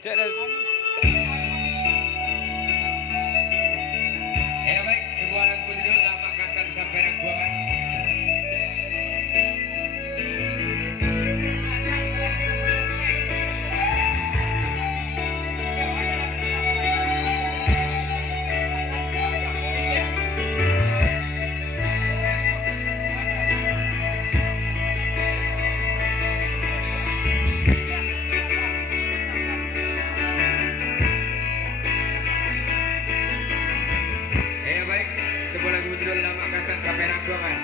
Cek dah. Baik, sebuah lagu judul Lama Kakak Sampai Rangkuangan. Baik, sebuah lagu judul Lama Kakak Sampai Rangkuangan.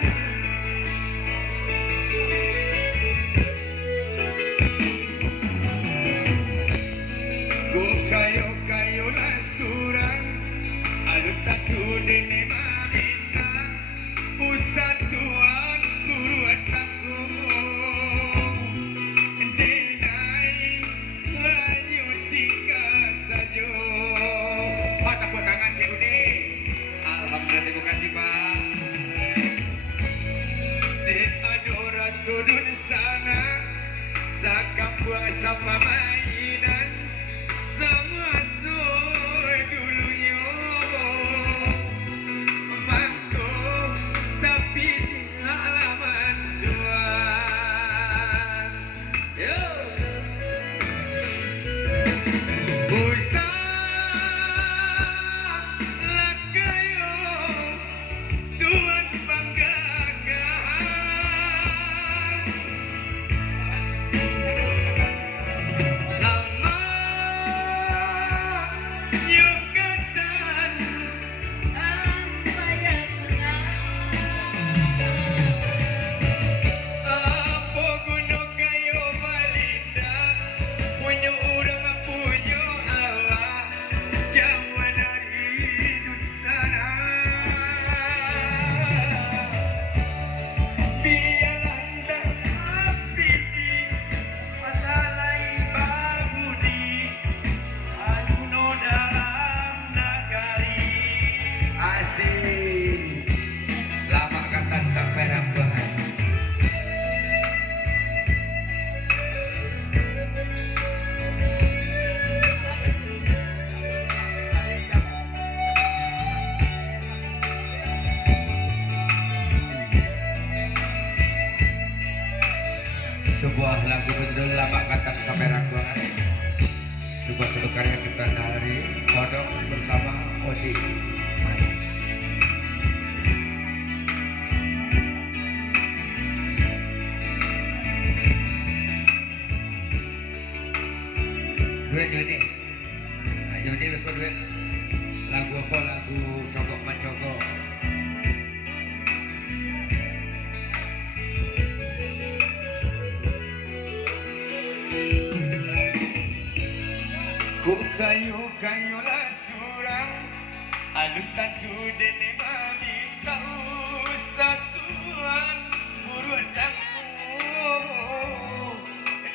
Ku kayo lah surang alut tatu dene mamita pusat tuan guru asaku denai layu sika sajo mata tepuk tangan si Budi. Alhamdulillah, terima kasih Pak. Di adora sudut sana sakap buang sama mainan sama soy dulunya mangko tapi halaman Tuhan yo usah lakayo Tuhan banggakan lama yukatan apa guna kayo balinda punya orang punya Allah jauh dari sana biarlah piti masalai bagudi anuno dalam nagari asik lama kata sampai rambuan. Sebuah lagu berjudul Lama Kakak Sampai Rangkuangan, sebuah satu karya ciptaan dari Kodok bersama Odi. Duit Jody, Jody berapa duit? Lagu apa? Lagu Cokok Mancokok. Ku kayo lah surang alut tatu dene mami tahu satuan urusanku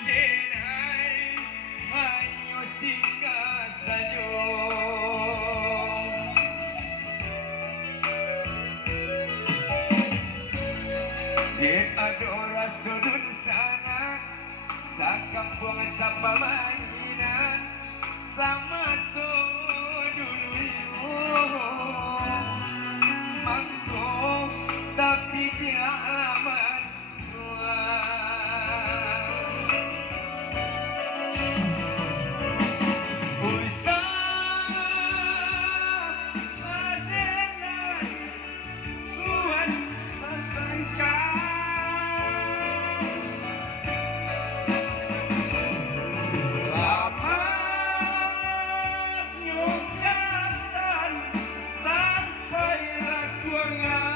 denai hanya sika sajo di adora sudut sana sakap buang sapa mainan sama so dulu mangko tapi dia alamat Tuhan usah adenan Tuhan sangka lama nyukatan sampai rakuangan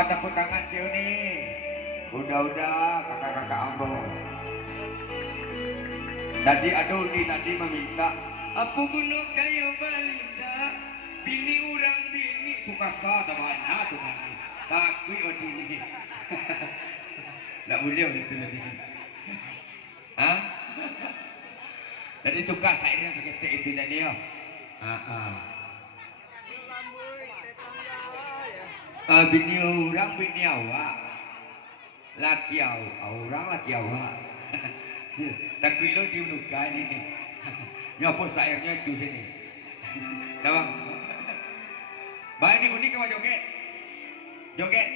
Coba tepuk tangan Ciuni. Udah kakak-kakak Ambo. Tadi aduh ni tadi meminta apa guna kayu balinda bini urang bini tukasa mana tu mani takui odini. Tak boleh begitu tadi. Hah? Jadi tukar saya seketik itu tadi ya. Bini orang bini awak. Laki orang laki awak. Tak kilo diunukan ni. Nyopo sairnya itu sini. Dah bang. Baik ni unik apa joget? Joget.